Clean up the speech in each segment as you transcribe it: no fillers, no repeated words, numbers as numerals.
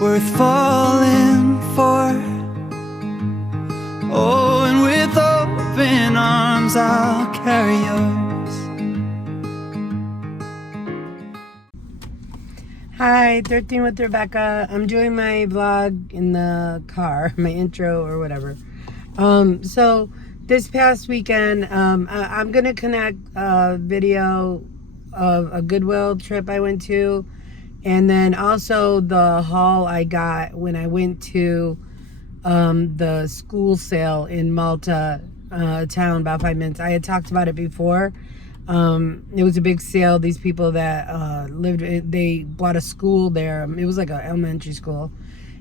worth falling for. Oh, and with open arms I'll carry yours. Hi, Thrifting with Rebecca. I'm doing my vlog in the car, my intro or whatever. So this past weekend, I'm gonna connect a video of a Goodwill trip I went to, and then also the haul I got when I went to the school sale in Malta, town about 5 minutes. I had talked about it before. It was a big sale. These people that they bought a school there. It was like an elementary school,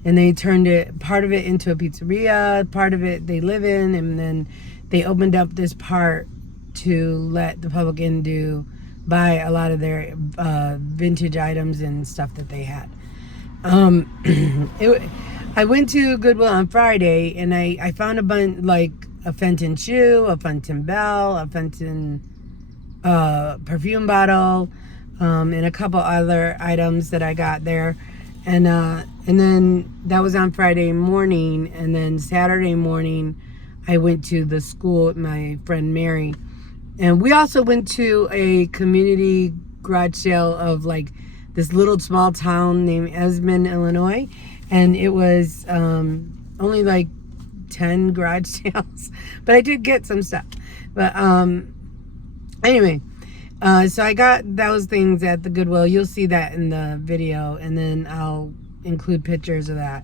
and they turned part of it into a pizzeria, part of it they live in, and then they opened up this part to let the public in to buy a lot of their vintage items and stuff that they had. I went to Goodwill on Friday, and I found a bunch, like a Fenton shoe, a Fenton bell, a Fenton perfume bottle, and a couple other items that I got there. And then that was on Friday morning, and then Saturday morning I went to the school with my friend Mary. And we also went to a community garage sale of like this little small town named Esmond, Illinois. And it was only like 10 garage sales, but I did get some stuff. But anyway, so I got those things at the Goodwill. You'll see that in the video, and then I'll include pictures of that.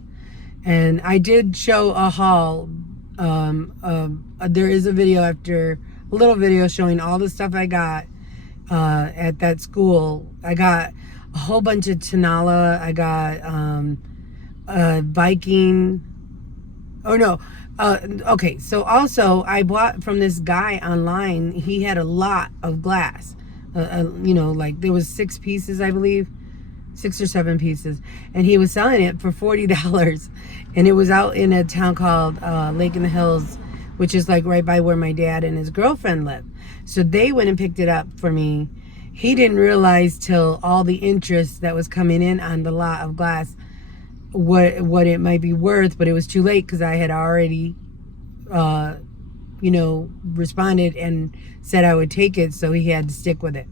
And I did show a haul. There is a little video showing all the stuff I got at that school. I got a whole bunch of Tenala. I got Viking. Oh no. Okay, so also I bought from this guy online. He had a lot of glass. Like there was 6 pieces, I believe, 6 or 7 pieces, and he was selling it for $40. And it was out in a town called Lake in the Hills, which is like right by where my dad and his girlfriend live. So they went and picked it up for me. He didn't realize till all the interest that was coming in on the lot of glass what it might be worth, but it was too late because I had already responded and said I would take it, so he had to stick with it.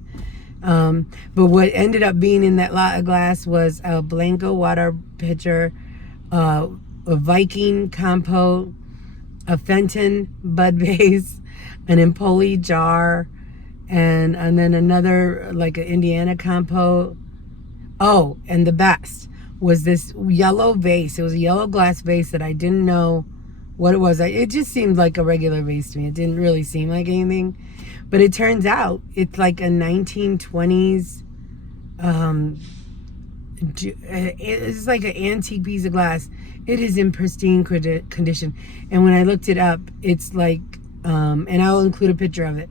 But what ended up being in that lot of glass was a Blanco water pitcher, a Viking compote, a Fenton bud vase, an Empoli jar, and then another like an Indiana compote. Oh, and the best was this yellow vase. It was a yellow glass vase that I didn't know what it was. It just seemed like a regular vase to me. It didn't really seem like anything. But it turns out it's like a 1920s, it's like an antique piece of glass. It is in pristine condition. And when I looked it up, it's like, and I'll include a picture of it.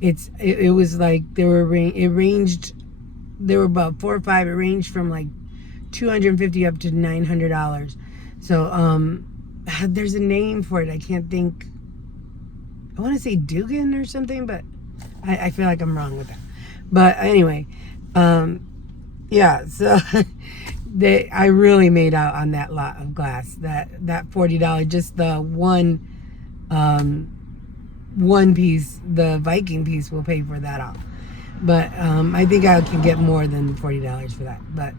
It was like there were about 4 or 5. It ranged from like $250 up to $900. So there's a name for it. I can't think. I want to say Dugan or something, but I feel like I'm wrong with that. But anyway, yeah. So I really made out on that lot of glass. That $40, just the one piece, the Viking piece, will pay for that off. But I think I can get more than $40 for that. But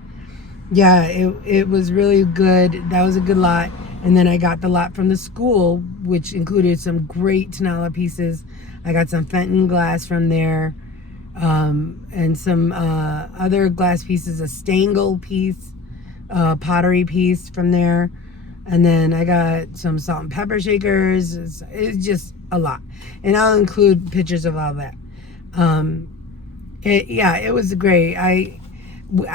yeah, it was really good. That was a good lot. And then I got the lot from the school, which included some great Tenala pieces. I got some Fenton glass from there, and some other glass pieces, a Stangl piece, pottery piece from there. And then I got some salt and pepper shakers. It's just a lot. And I'll include pictures of all that. It was great.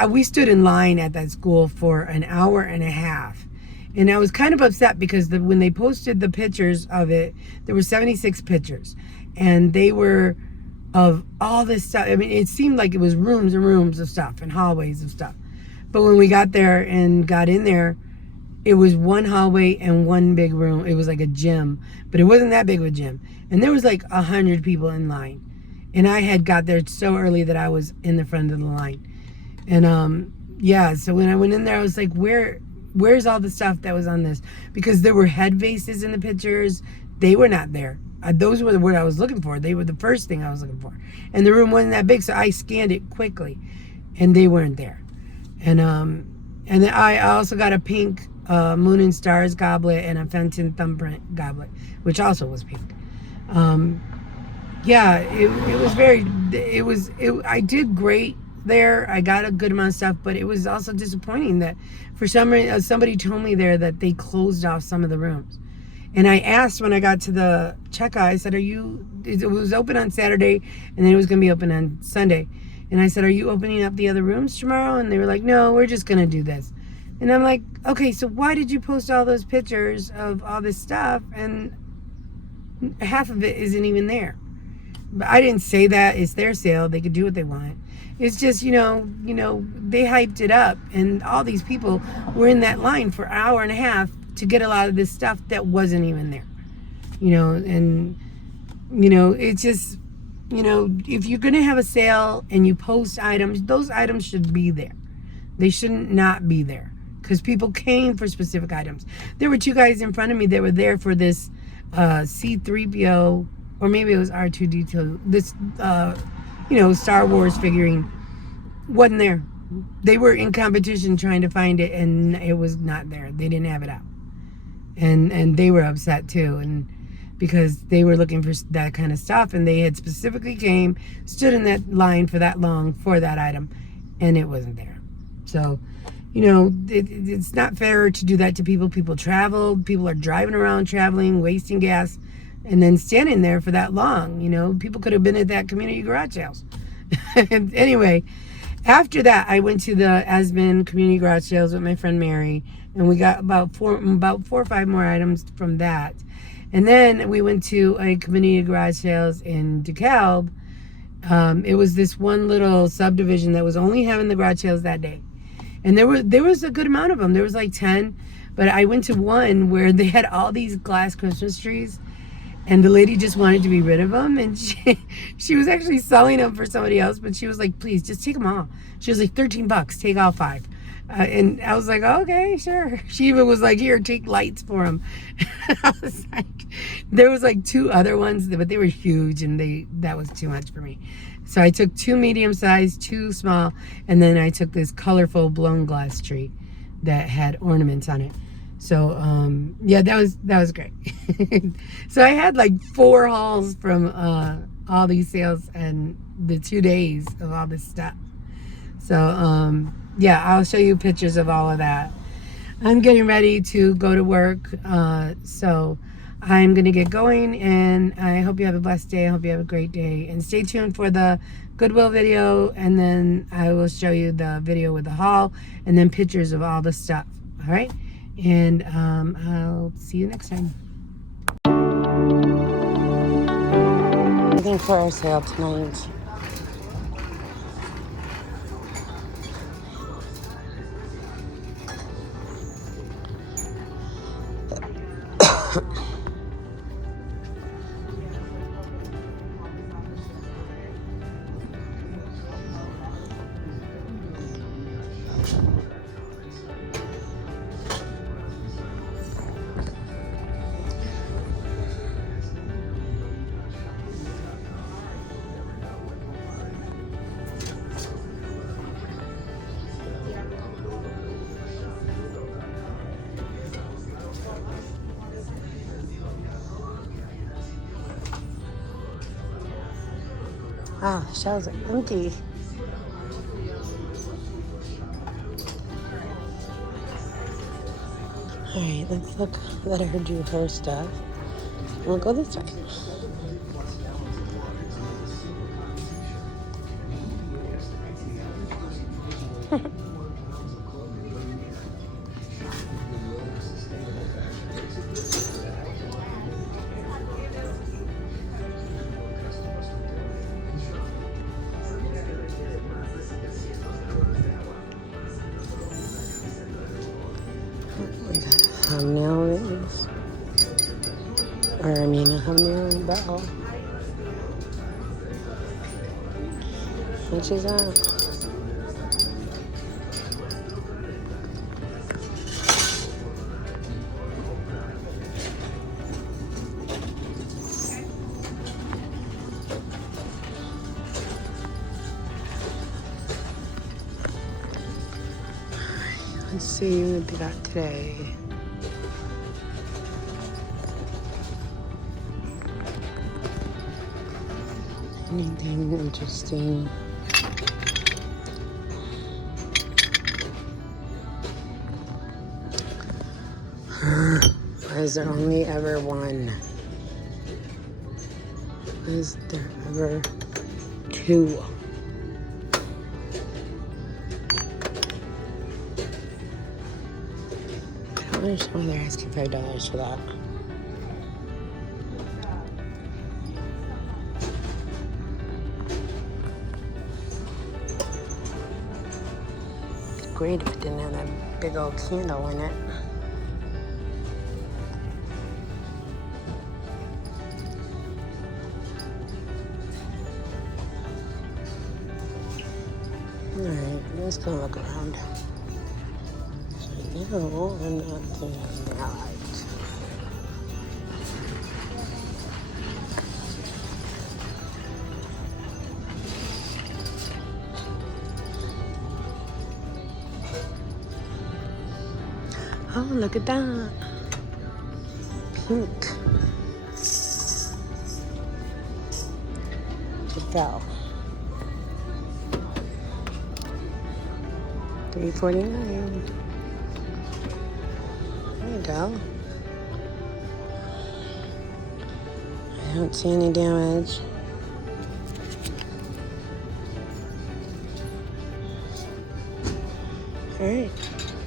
We stood in line at that school for an hour and a half. And I was kind of upset because when they posted the pictures of it, there were 76 pictures. And they were of all this stuff. I mean, it seemed like it was rooms and rooms of stuff and hallways of stuff. But when we got there and got in there, it was one hallway and one big room. It was like a gym, but it wasn't that big of a gym. And there was like 100 people in line. And I had got there so early that I was in the front of the line. And yeah, so when I went in there, I was like, where where's all the stuff that was on this? Because there were head vases in the pictures. They were not there. Those were the word I was looking for. They were the first thing I was looking for. And the room wasn't that big, so I scanned it quickly. And they weren't there. And then I also got a pink Moon and Stars goblet and a Fenton thumbprint goblet, which also was pink. Yeah, it was very, I did great there. I got a good amount of stuff, but it was also disappointing that for some reason, somebody told me there that they closed off some of the rooms. And I asked when I got to the checkout, I said, it was open on Saturday and then it was going to be open on Sunday. And I said, are you opening up the other rooms tomorrow? And they were like, no, we're just going to do this. And I'm like, okay, so why did you post all those pictures of all this stuff and half of it isn't even there? But I didn't say that. It's their sale. They could do what they want. It's just, they hyped it up and all these people were in that line for an hour and a half to get a lot of this stuff that wasn't even there. It's just, if you're going to have a sale and you post items, those items should be there. They shouldn't not be there because people came for specific items. There were two guys in front of me that were there for this C-3PO, or maybe it was R2-D2, this, Star Wars figurine. Wasn't there. They were in competition trying to find it, and it was not there. They didn't have it out. And they were upset too, and because they were looking for that kind of stuff, and they had specifically stood in that line for that long for that item, and it wasn't there. So, it's not fair to do that to people. People traveled. People are driving around, traveling, wasting gas, and then standing there for that long. People could have been at that community garage sales. And anyway, after that, I went to the Aspen community garage sales with my friend Mary, and we got about four or five more items from that. And then we went to a community garage sales in DeKalb. It was this one little subdivision that was only having the garage sales that day. And there was a good amount of them. There was like 10. But I went to one where they had all these glass Christmas trees. And the lady just wanted to be rid of them. And she was actually selling them for somebody else. But she was like, please, just take them all. She was like, $13, take all 5. And I was like, okay, sure. She even was like, here, take lights for them. I was like, there was like 2 other ones, but they were huge, and that was too much for me. So I took 2 medium sized, 2 small, and then I took this colorful blown glass tree that had ornaments on it. So yeah, that was great. So I had like 4 hauls from all these sales and the 2 days of all this stuff. So yeah, I'll show you pictures of all of that. I'm getting ready to go to work, so I'm going to get going, and I hope you have a blessed day. I hope you have a great day, and stay tuned for the Goodwill video, and then I will show you the video with the haul, and then pictures of all the stuff, all right? And I'll see you next time. Looking for our sale tonight. Ah, the shelves are empty. Alright, let's look. Let her do her stuff. We'll go this way. Thumbnail rings. Or I mean a thumbnail bell. Which is that? Let's see what they got today. Anything interesting? Why is there only ever one? Why is there ever two? I don't understand why they're asking $5 for that. Great if it didn't have that big old candle in it. Alright, let's go look around. So, no, I'm not thinking right. Oh, look at that. Pink. Zelle. $3.49. There you go. I don't see any damage. Alright.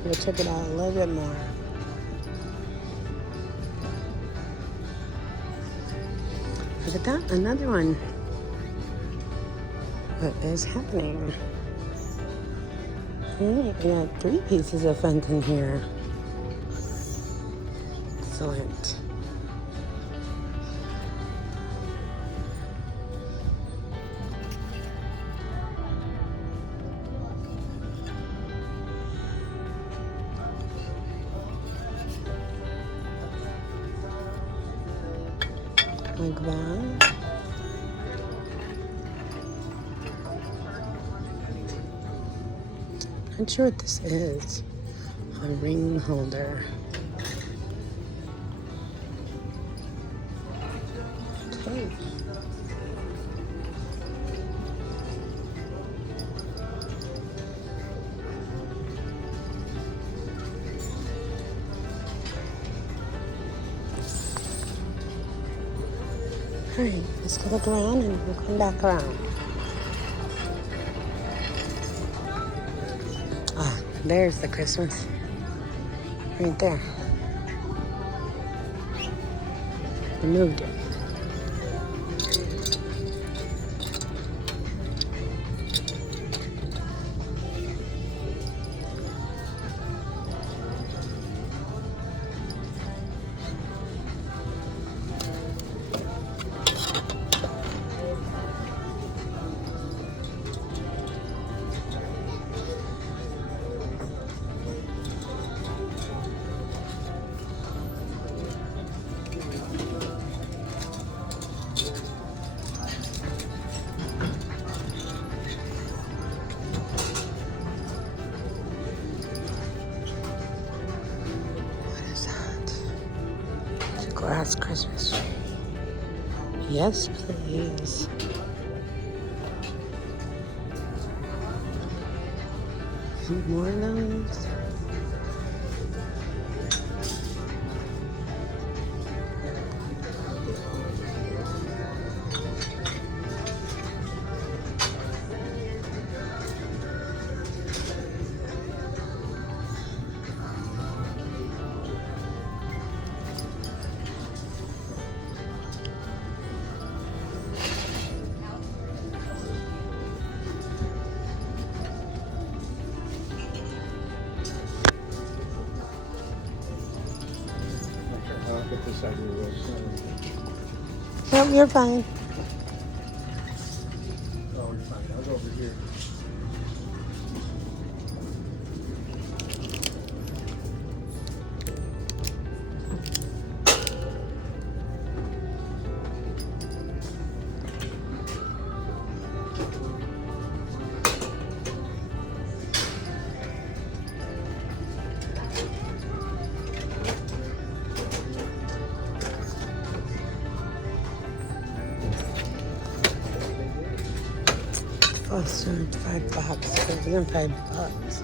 We'll check it out a little bit more. Look at that, another one. What is happening? Alright, we got 3 pieces of Fenton here. Excellent. Like that. Not sure what this is. A ring holder. Okay. Alright, let's go look around and we'll come back around. Ah, there's the Christmas. Right there. I moved it. Glass Christmas tree. Yes, please. Any more of those? Nope, you're fine. Oh, you're fine. I'll go over here. Cost them $5. It wasn't $5.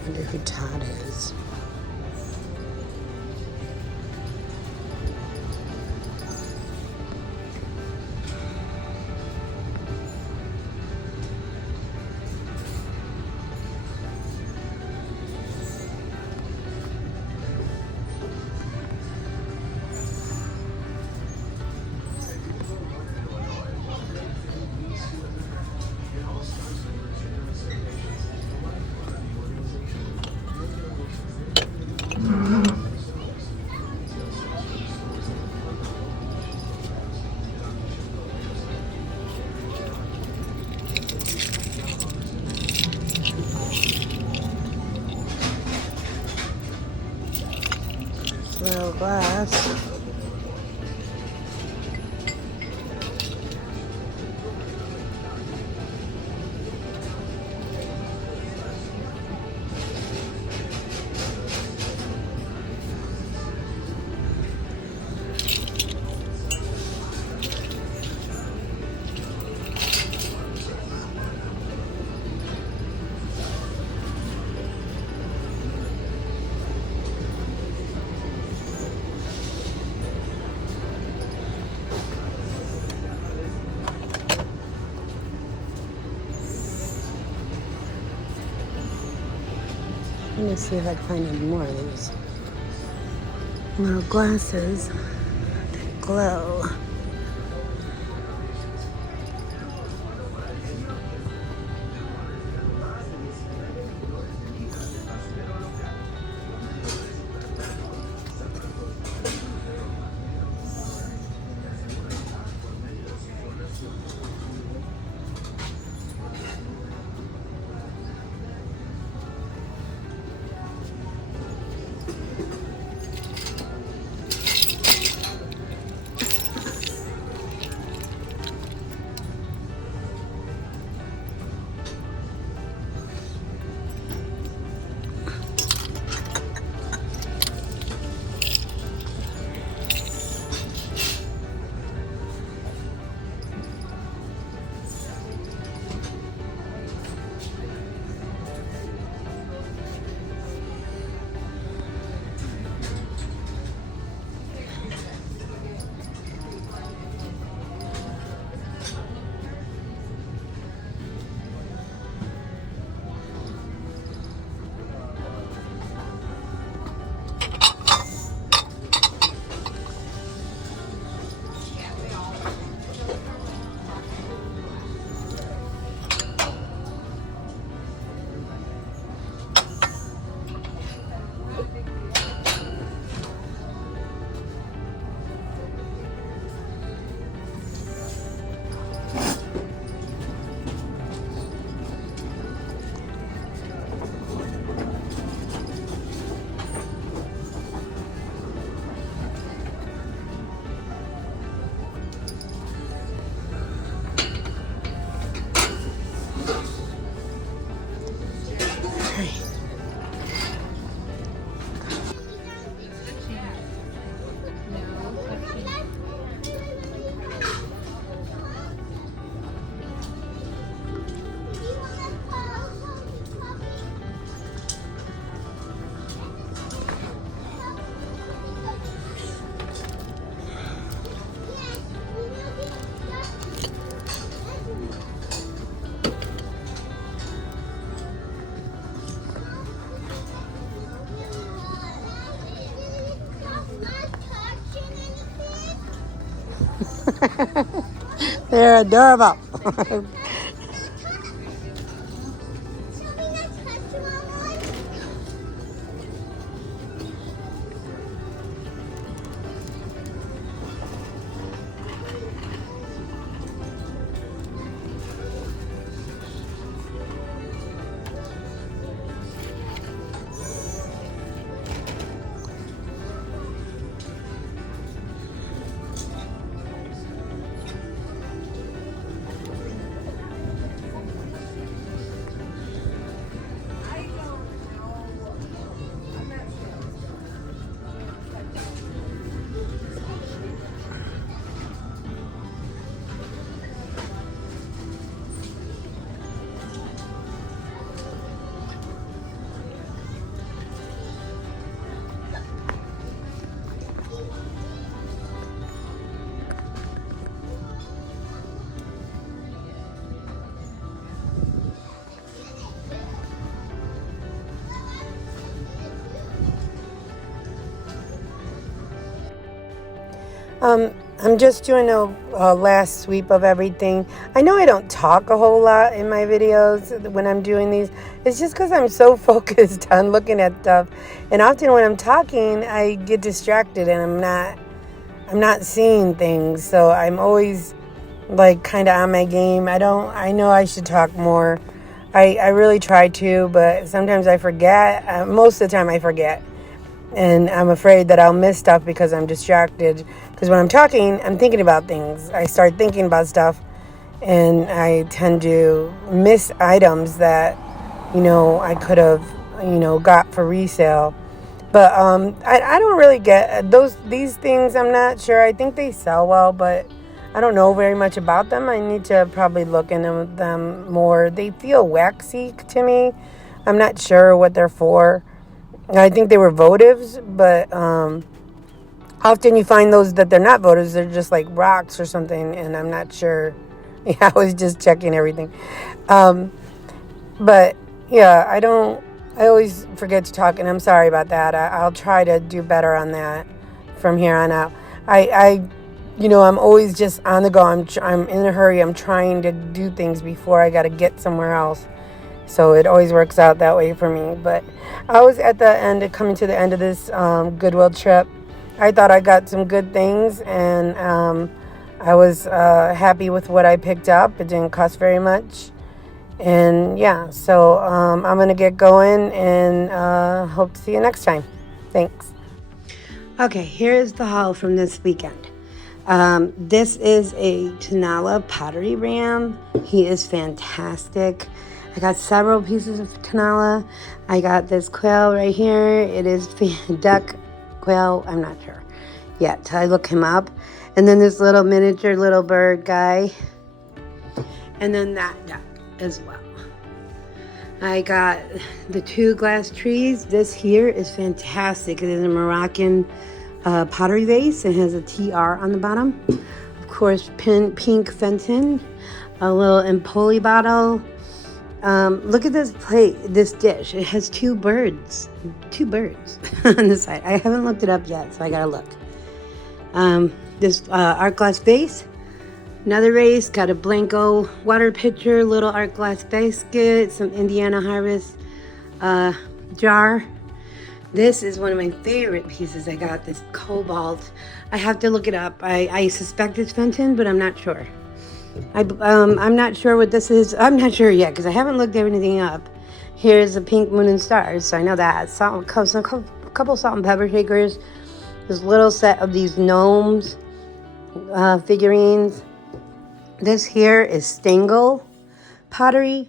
I wonder who Todd is. Little glass. Let me see if I can find any more of these little glasses that glow. They're adorable. I'm just doing a last sweep of everything. I know I don't talk a whole lot in my videos when I'm doing these. It's just because I'm so focused on looking at stuff. And often when I'm talking, I get distracted and I'm not seeing things. So I'm always like kind of on my game. I know I should talk more. I really try to, but sometimes I forget. Most of the time I forget. And I'm afraid that I'll miss stuff because I'm distracted. Because when I'm talking, I'm thinking about things. I start thinking about stuff, and I tend to miss items that, I could have, got for resale. But I don't really get these things. I'm not sure. I think they sell well, but I don't know very much about them. I need to probably look into them more. They feel waxy to me. I'm not sure what they're for. I think they were votives, but often you find those that they're not votives. They're just like rocks or something, and I'm not sure. Yeah, I was just checking everything. But yeah, I always forget to talk, and I'm sorry about that. I'll try to do better on that from here on out. I'm always just on the go. I'm in a hurry. I'm trying to do things before I got to get somewhere else. So it always works out that way for me. But I was coming to the end of this Goodwill trip. I thought I got some good things, and I was happy with what I picked up. It didn't cost very much. And yeah, so I'm going to get going and hope to see you next time. Thanks. Okay, here's the haul from this weekend. This is a Tanala pottery ram. He is fantastic. I got several pieces of Tanala. I got this quail right here. It is duck quail. I'm not sure yet. I look him up. And then this little miniature little bird guy. And then that duck as well. I got the 2 glass trees. This here is fantastic. It is a Moroccan pottery vase. It has a TR on the bottom. Of course, pink Fenton. A little Empoli bottle. Look at this plate, this dish. It has 2 birds on the side. I haven't looked it up yet, so I gotta look. This art glass vase, another vase, got a Blanco water pitcher, little art glass basket, some Indiana Harvest jar. This is one of my favorite pieces I got, this cobalt. I have to look it up. I suspect it's Fenton, but I'm not sure. I'm not sure what this is. I'm not sure yet because I haven't looked anything up. Here's a pink moon and stars, so I know that. A couple salt and pepper shakers. This little set of these gnomes figurines. This here is Stengel pottery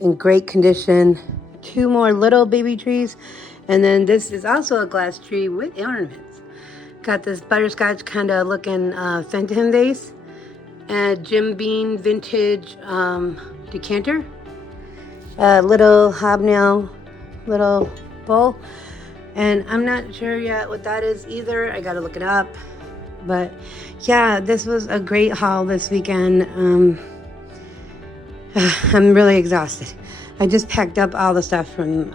in great condition. 2 more little baby trees. And then this is also a glass tree with ornaments. Got this butterscotch kind of looking Fenton vase. And Jim Beam vintage decanter. Little hobnail, little bowl. And I'm not sure yet what that is either. I gotta look it up. But yeah, this was a great haul this weekend. I'm really exhausted. I just packed up all the stuff from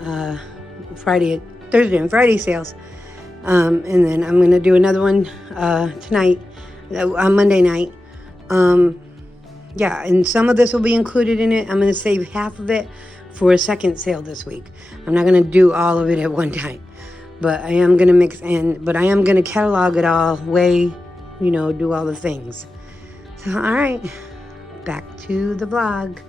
Thursday and Friday sales. And then I'm gonna do another one tonight. on Monday night. Yeah, and some of this will be included in it. I'm going to save half of it for a second sale this week. I'm not going to do all of it at one time, but I am going to mix in, but I am going to catalog it all, weigh, do all the things. So, all right, back to the vlog.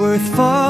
Worth falling